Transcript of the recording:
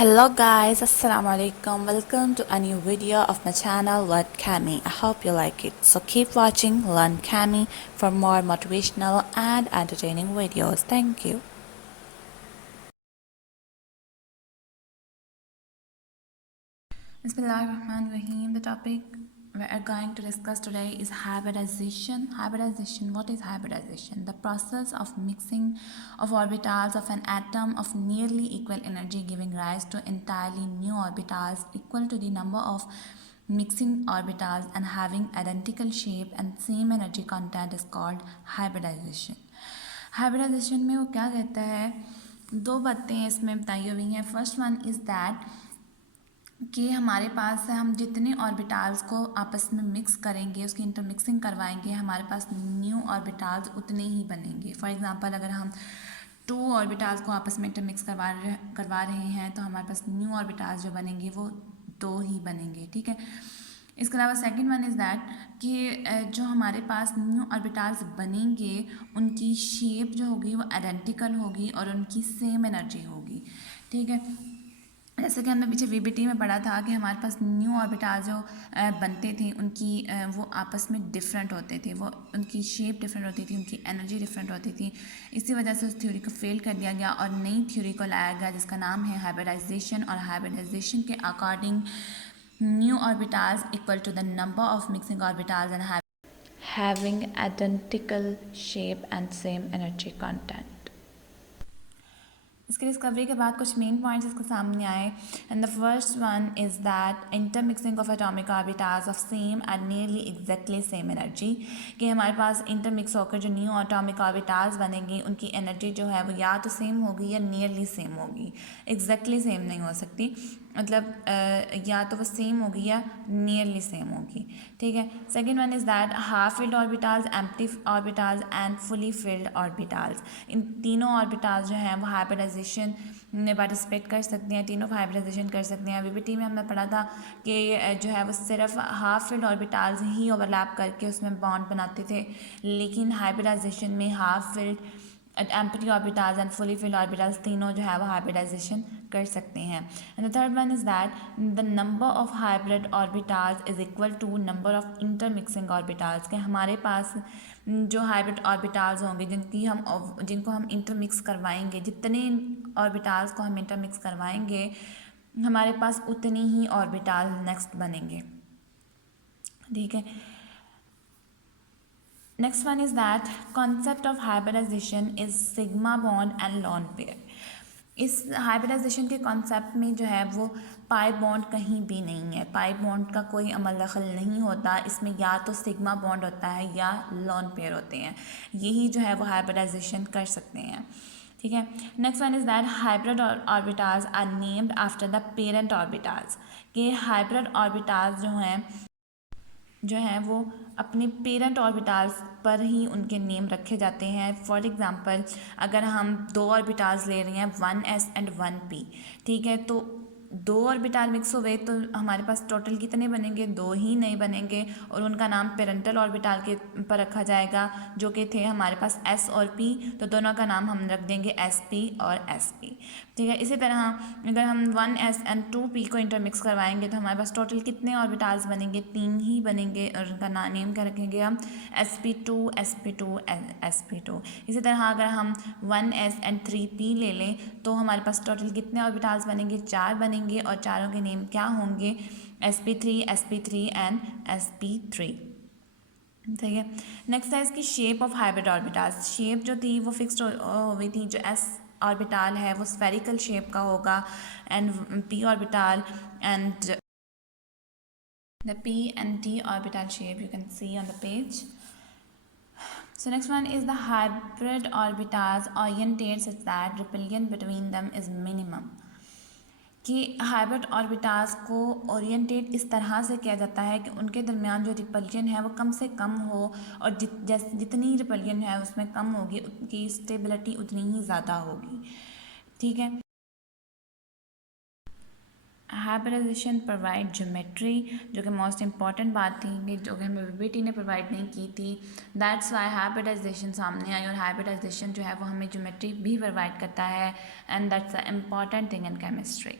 Hello guys, Assalamu alaikum. Welcome to a new video of my channel Learn Cami. I hope you like it. So keep watching Learn Cami for more motivational and entertaining videos. Thank you. Bismillahirrahmanirrahim. The topic we are going to discuss today is hybridization. Hybridization. What is hybridization? The process of mixing of orbitals of an atom of nearly equal energy, giving rise to entirely new orbitals equal to the number of mixing orbitals and having identical shape and same energy content is called hybridization. Hybridization में वो क्या कहता है, दो बातें इसमें बताई हुई हैं. फर्स्ट वन इज़ दैट कि हमारे पास हम जितने ऑर्बिटल्स को आपस में मिक्स करेंगे, उसकी इंटरमिक्सिंग करवाएंगे, हमारे पास न्यू ऑर्बिटल्स उतने ही बनेंगे. फॉर एग्जांपल अगर हम टू ऑर्बिटल्स को आपस में इंटरमिक्स करवा रहे हैं तो हमारे पास न्यू ऑर्बिटल्स जो बनेंगे वो दो ही बनेंगे. ठीक है. इसके अलावा सेकंड वन इज़ दैट कि जो हमारे पास न्यू ऑर्बिटल्स बनेंगे उनकी शेप जो होगी वो आइडेंटिकल होगी और उनकी सेम एनर्जी होगी. ठीक है. जैसे कि हमने पीछे वीबीटी में पढ़ा था कि हमारे पास न्यू ऑर्बिटल्स जो बनते थे उनकी वो आपस में डिफरेंट होते थे, वो उनकी शेप डिफरेंट होती थी, उनकी एनर्जी डिफरेंट होती थी. इसी वजह से उस थ्योरी को फेल कर दिया गया और नई थ्योरी को लाया गया जिसका नाम है हाइब्रिडाइजेशन. और हाइब्रिडाइजेशन के according new orbitals equal to the number of mixing orbitals and having identical shape and same energy content. इसकी डिस्कवरी के बाद कुछ मेन पॉइंट्स इसके सामने आए. And the first one is that intermixing of atomic orbitals of same and nearly exactly same energy. कि हमारे पास intermix होकर जो न्यू एटॉमिक ऑर्बिटल्स बनेंगी उनकी एनर्जी जो है वो या तो सेम होगी या नियरली सेम होगी. एग्जैक्टली सेम नहीं हो सकती, मतलब या तो वो सेम होगी या नियरली सेम होगी. ठीक है. Second one is that half filled orbitals, empty orbitals and fully filled orbitals. इन तीनों ऑर्बिटल्स जो हैं वो हाइब्रिडाइजेशन में पार्टिसिपेट कर सकती हैं, तीनों हाइब्रिडाइजेशन कर सकते हैं. वीबीटी में हमने पढ़ा था कि जो है वो सिर्फ हाफ फिल्ड ऑर्बिटल्स ही ओवरलैप करके उसमें बॉन्ड बनाते थे, लेकिन हाइब्रिडाइजेशन में half filled, empty orbitals and fully filled orbitals तीनों जो है वो हाइब्रिडाइजेशन कर सकते हैं. And the third one is that the number of hybrid orbitals is equal to number of intermixing orbitals. के हमारे पास जो हाइब्रिड ऑर्बिटल्स होंगे जिनको हम इंटरमिक्स करवाएंगे, जितने ऑर्बिटल्स को हम इंटरमिक्स करवाएंगे हमारे पास उतनी ही ऑर्बिटल नेक्स्ट बनेंगे. ठीक है. Next one is that concept of hybridization is sigma bond and lone pair. इस हाइब्रिडाइजेशन के कॉन्सेप्ट में जो है वो पाई बॉन्ड कहीं भी नहीं है, पाई बॉन्ड का कोई अमल दखल नहीं होता. इसमें या तो सिग्मा बॉन्ड होता है या लॉन पेयर होते हैं. यही जो है वो हाइब्रिडाइजेशन कर सकते हैं. ठीक है. Next one is that hybrid orbitals are named after the parent orbitals. कि हाइब्रिड ऑर्बिटल्स जो हैं वो अपने पेरेंट ऑर्बिटल्स पर ही उनके नेम रखे जाते हैं. फॉर एग्ज़ाम्पल अगर हम दो ऑर्बिटल्स ले रहे हैं 1s एंड 1p. ठीक है. तो दो ऑर्बिटल मिक्स हो गए तो हमारे पास टोटल कितने बनेंगे, दो ही नहीं बनेंगे और उनका नाम पेरेंटल ऑर्बिटल के पर रखा जाएगा जो कि थे हमारे पास s और p. तो दोनों का नाम हम रख देंगे sp और sp. ठीक है. इसी तरह अगर हम 1s एंड 2p को इंटरमिक्स करवाएंगे तो हमारे पास टोटल कितने ऑर्बिटल्स बनेंगे, तीन ही बनेंगे और उनका नेम क्या रखेंगे हम sp2 sp2 sp2. इसी तरह अगर हम 1s एंड 3p ले लें तो हमारे पास टोटल कितने ऑर्बिटल्स बनेंगे, चार बनेंगे और चारों के नेम क्या होंगे sp3 sp3 एंड sp3. ठीक है. नेक्स्ट है इसकी shape of hybrid orbitals. Shape जो थी वो फिक्स्ड हो गई थी. जो s ऑर्बिटल है वो स्फेरिकल शेप का होगा and p orbital and the p and t orbital shape you can see on the page. So next one is the hybrid orbitals orientate such that repulsion between them is minimum. कि hybrid orbitals को ओरिएंटेट इस तरह से किया जाता है कि उनके दरमियान जो रिपल्जन है वो कम से कम हो और जितनी रिपल्जन है उसमें कम होगी उनकी स्टेबिलिटी उतनी ही ज़्यादा होगी. ठीक है. हाइब्रिडाइजेशन प्रोवाइड ज्योमेट्री, जो कि मोस्ट इंपॉर्टेंट बात थी जो कि हमें वीबीटी ने प्रोवाइड नहीं की थी. दैट्स वाई हाइब्रिडाइजेशन सामने आई और हाइब्रिडाइजेशन जो है वो हमें ज्योमेट्री भी प्रोवाइड करता है and that's the important thing in chemistry.